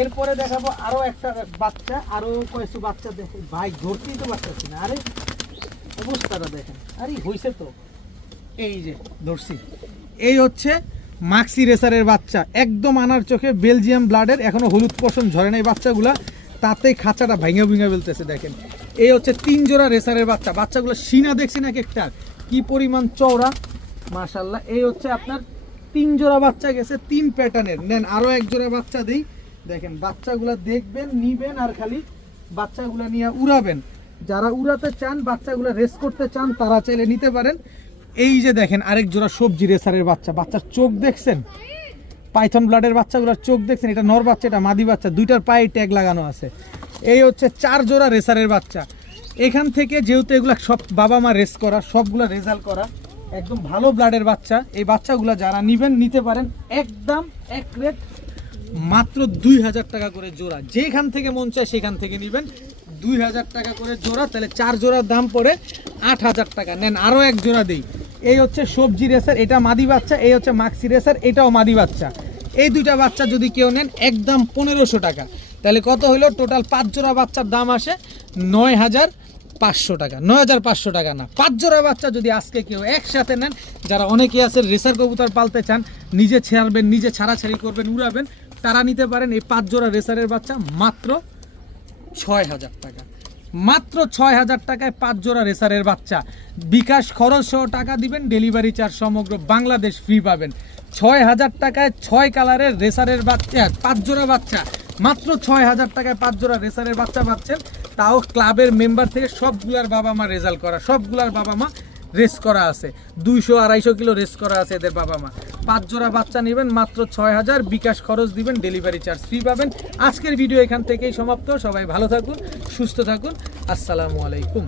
এরপরে দেখাবো আরও একটা বাচ্চা, আরও কয়েকশো বাচ্চা দেখে ভাই ধরতেই তো পারতেছি না। আরে অবস্থাটা দেখেন, আরে হয়েছে তো, এই যে ধরছি। এই হচ্ছে মাক্সি রেসারের বাচ্চা, একদম আনার চোখে বেলজিয়াম ব্লাডের, এখনো হলুদ পশম ঝরে নাই বাচ্চাগুলা, তাতেই খাঁচাটা ভাঙা ভেঙে ফেলতেছে দেখেন। এই হচ্ছে 3 জোড়া রেসারের বাচ্চা, বাচ্চাগুলো সিনা দেখছি না একটা কি পরিমাণ চওড়া মাশাআল্লাহ। এই হচ্ছে আপনার 3 জোড়া বাচ্চা গেছে 3 প্যাটার্নের। নেন আরো এক জোড়া বাচ্চা দেই, দেখেন বাচ্চাগুলা দেখবেন, নিবেন আর খালি বাচ্চাগুলা নিয়ে উড়াবেন। যারা উড়াতে চান, বাচ্চাগুলো রেস করতে চান, তারা চাইলে নিতে পারেন। এই যে দেখেন আরেক জোড়া সবজি রেসারের বাচ্চা, বাচ্চার চোখ দেখছেন, পাইথন ব্লাডের বাচ্চাগুলোর চোখ দেখছেন, এটা নর বাচ্চা এটা মাদি বাচ্চা, দুইটার পায়ে ট্যাগ লাগানো আছে। এই হচ্ছে 4 জোড়া রেসারের বাচ্চা। এখান থেকে যেহেতু এগুলা সব বাবা মা রেস করা, সবগুলো রেজাল্ট করা, একদম ভালো ব্লাডের বাচ্চা। এই বাচ্চাগুলো যারা নিবেন নিতে পারেন, একদম এক রেট মাত্র 2000 টাকা করে জোড়া। যেখান থেকে মন চায় সেখান থেকে নিবেন, 2000 টাকা করে জোড়া, তাহলে 4 জোড়ার দাম পড়ে 8000 টাকা। নেন আরও এক জোড়া দিই। এই হচ্ছে সবজি রেসার, এটা মাদি বাচ্চা। এই হচ্ছে মাক্সি রেসার, এটাও মাদি বাচ্চা। এই দুইটা বাচ্চা যদি কেউ নেন একদম 1500 টাকা, তাহলে কত হলো টোটাল 5 জোড়া বাচ্চার দাম আসে 9500 টাকা। 9500 টাকা না, 5 জোড়া বাচ্চা যদি আজকে কেউ একসাথে নেন, যারা অনেকে আছে রেসার কবুতর পালতে চান, নিজে ছাড়বেন, নিজে ছাড়াছাড়ি করবেন, উড়াবেন, তারা নিতে পারেন এই 5 জোড়া রেসারের বাচ্চা মাত্র 6000 টাকা। মাত্র 6000 টাকায় 5 জোড়া রেসারের বাচ্চা। বিকাশ খরচ সহ টাকা দিবেন, ডেলিভারি চার্জ সমগ্র বাংলাদেশ ফ্রি পাবেন। 6000 টাকায় 6 কালারের রেসারের বাচ্চা, 5 জোড়া বাচ্চা, মাত্র 6000 টাকায় 5 জোড়া রেসারের বাচ্চা পাচ্ছেন। তাও ক্লাবের মেম্বার থেকে সবগুলার বাবা মা রেজাল্ট করা, সবগুলার বাবা মা রেস করা আছে, 200-250 কিলো রেস করা আছে এদের বাবা মা। 5 জোড়া বাচ্চা নেবেন মাত্র 6000, বিকাশ খরচ দিবেন, ডেলিভারি চার্জ ফ্রি পাবেন। আজকের ভিডিও এখান থেকেই সমাপ্ত। সবাই ভালো থাকুন, সুস্থ থাকুন, আসসালামু আলাইকুম।